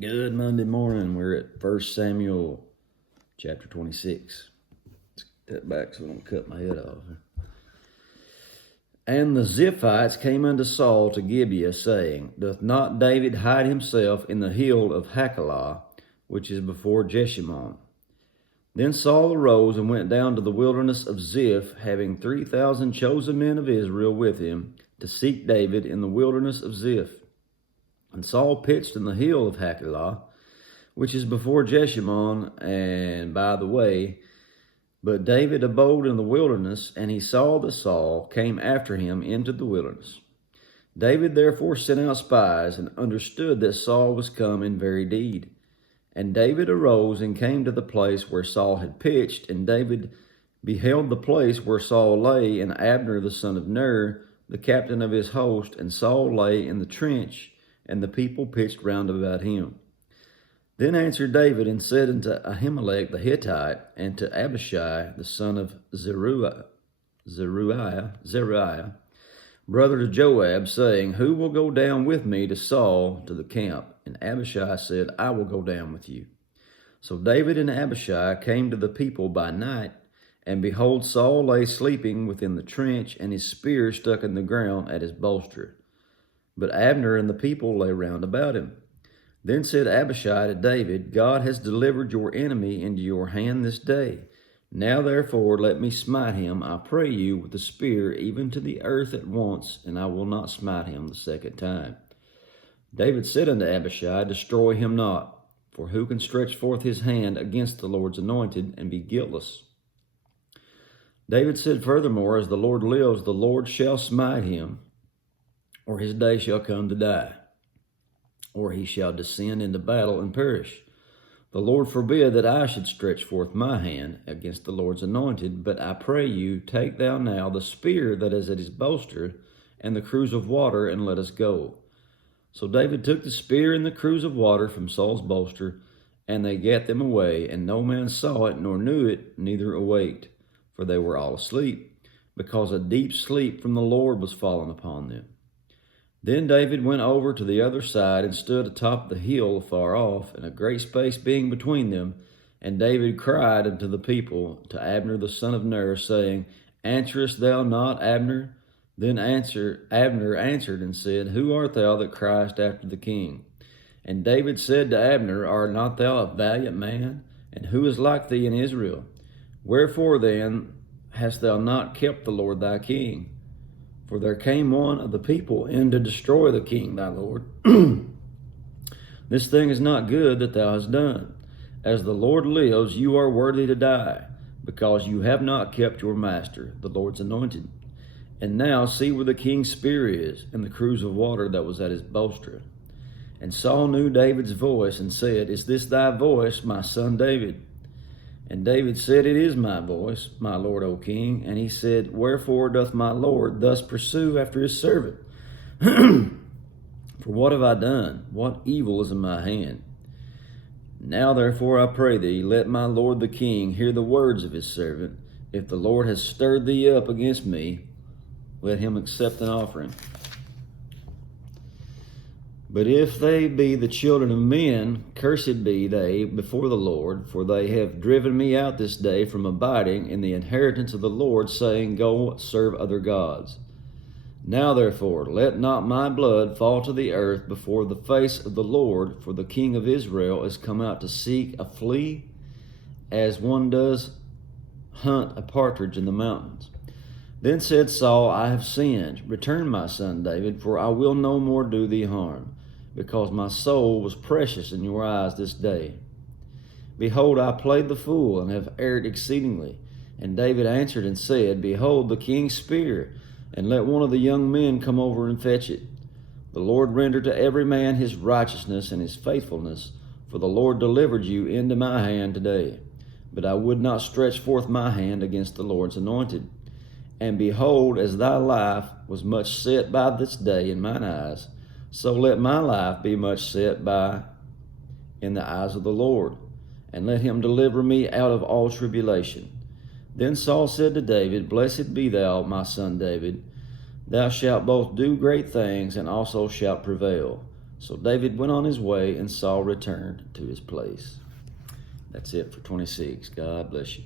Good Monday morning. We're at 1 Samuel chapter 26. Let's step back so I don't cut my head off. And the Ziphites came unto Saul to Gibeah, saying, Doth not David hide himself in the hill of Hachilah, which is before Jeshimon? Then Saul arose and went down to the wilderness of Ziph, having 3,000 chosen men of Israel with him, to seek David in the wilderness of Ziph. And Saul pitched in the hill of Hachilah, which is before Jeshimon, and by the way. But David abode in the wilderness, and he saw that Saul came after him into the wilderness. David therefore sent out spies, and understood that Saul was come in very deed. And David arose and came to the place where Saul had pitched, and David beheld the place where Saul lay, and Abner the son of Ner, the captain of his host, and Saul lay in the trench, and the people pitched round about him. Then answered David and said unto Ahimelech the Hittite, and to Abishai the son of Zeruiah, brother to Joab, saying, Who will go down with me to Saul to the camp? And Abishai said, I will go down with you. So David and Abishai came to the people by night, and behold, Saul lay sleeping within the trench, and his spear stuck in the ground at his bolster. But Abner and the people lay round about him. Then said Abishai to David, God has delivered your enemy into your hand this day. Now therefore let me smite him, I pray you, with the spear, even to the earth at once, and I will not smite him the second time. David said unto Abishai, Destroy him not, for who can stretch forth his hand against the Lord's anointed and be guiltless? David said furthermore, As the Lord lives, the Lord shall smite him, or his day shall come to die, or he shall descend into battle and perish. The Lord forbid that I should stretch forth my hand against the Lord's anointed, but I pray you, take thou now the spear that is at his bolster, and the cruse of water, and let us go. So David took the spear and the cruse of water from Saul's bolster, and they gat them away, and no man saw it, nor knew it, neither awaked, for they were all asleep, because a deep sleep from the Lord was fallen upon them. Then David went over to the other side, and stood atop the hill afar off, and a great space being between them. And David cried unto the people, to Abner the son of Ner, saying, Answerest thou not, Abner? Then Abner answered and said, Who art thou that criest after the king? And David said to Abner, Art not thou a valiant man? And who is like thee in Israel? Wherefore then hast thou not kept the Lord thy king? For there came one of the people in to destroy the king thy lord. This thing is not good that thou hast done. As the Lord lives, you are worthy to die, because you have not kept your master, the Lord's anointed. And now see where the king's spear is, and the cruse of water that was at his bolster. And Saul knew David's voice, and said, Is this thy voice, my son David? And David said, It is my voice, my lord, O king. And he said, Wherefore doth my lord thus pursue after his servant? For what have I done? What evil is in my hand? Now therefore I pray thee, let my lord the king hear the words of his servant. If the Lord has stirred thee up against me, let him accept an offering. But if they be the children of men, cursed be they before the Lord, for they have driven me out this day from abiding in the inheritance of the Lord, saying, Go serve other gods. Now therefore let not my blood fall to the earth before the face of the Lord, for the king of Israel is come out to seek a flea, as one does hunt a partridge in the mountains. Then said Saul, I have sinned. Return, my son David, for I will no more do thee harm, because my soul was precious in your eyes this day. Behold, I played the fool, and have erred exceedingly. And David answered and said, Behold the king's spear, and let one of the young men come over and fetch it. The Lord render to every man his righteousness and his faithfulness, for the Lord delivered you into my hand today. But I would not stretch forth my hand against the Lord's anointed. And behold, as thy life was much set by this day in mine eyes, so let my life be much set by in the eyes of the Lord, and let him deliver me out of all tribulation. Then Saul said to David, Blessed be thou, my son David. Thou shalt both do great things, and also shalt prevail. So David went on his way, and Saul returned to his place. That's it for 26. God bless you.